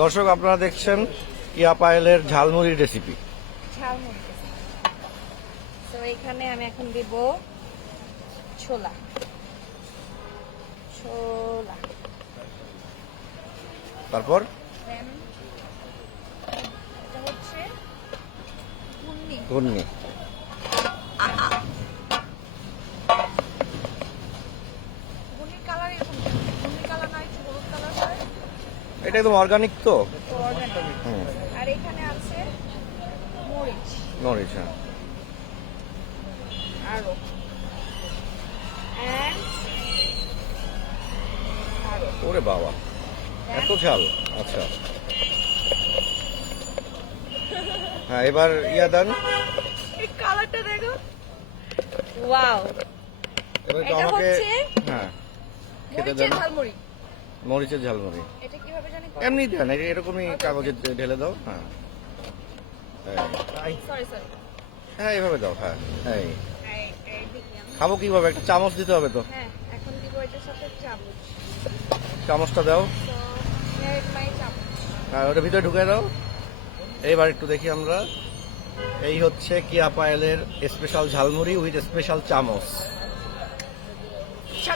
দর্শক আপনারা দেখছেন কিয়া পায়েলের ঝালমুড়ির রেসিপি। ঝালমুড়ি। তো এখানে আমি এখন দিব ছোলা। ছোলা। তারপর Then এটা হচ্ছে ঘুগনি। ঘুগনি। ঘুগনির কালার এরকম। ঘুগনি কালার না একটু হলুদ কালার হয়। এটা একদম অর্গানিক তো। তো organic। হুম, আর এখানে আছে মরিচ মরিচ। হ্যাঁ, আরো and আরো ওরে বাবা, এত ঝাল। আচ্ছা, হ্যাঁ এবার ইয়া দেন। এই কালারটা দেখো। ওয়াও। এবার তো এটা আমাকে হচ্ছে হ্যাঁ খেতে মরিচের দেন। ঝালমুড়ি। মরিচের ঝালমুড়ি এটা কিভাবে জানি এমনি দেন, এরকমই কাগজে ঢেলে দাও। হ্যাঁ সরি সরি হ্যাঁ এইভাবে দাও। হ্যাঁ এই এই দেখলাম। খাবো কিভাবে? একটা চামচ দিতে হবে তো। হ্যাঁ এখন দিব এটার সাথে চামচ। চামচটা দাও। তো হেড মাই চামচ। হ্যাঁ ওটা ভিতরে ঢুকে দাও। এইবার একটু দেখি আমরা। এই হচ্ছে কিয়া পায়েলের স্পেশাল ঝালমুড়ি উইথ স্পেশাল চামচ।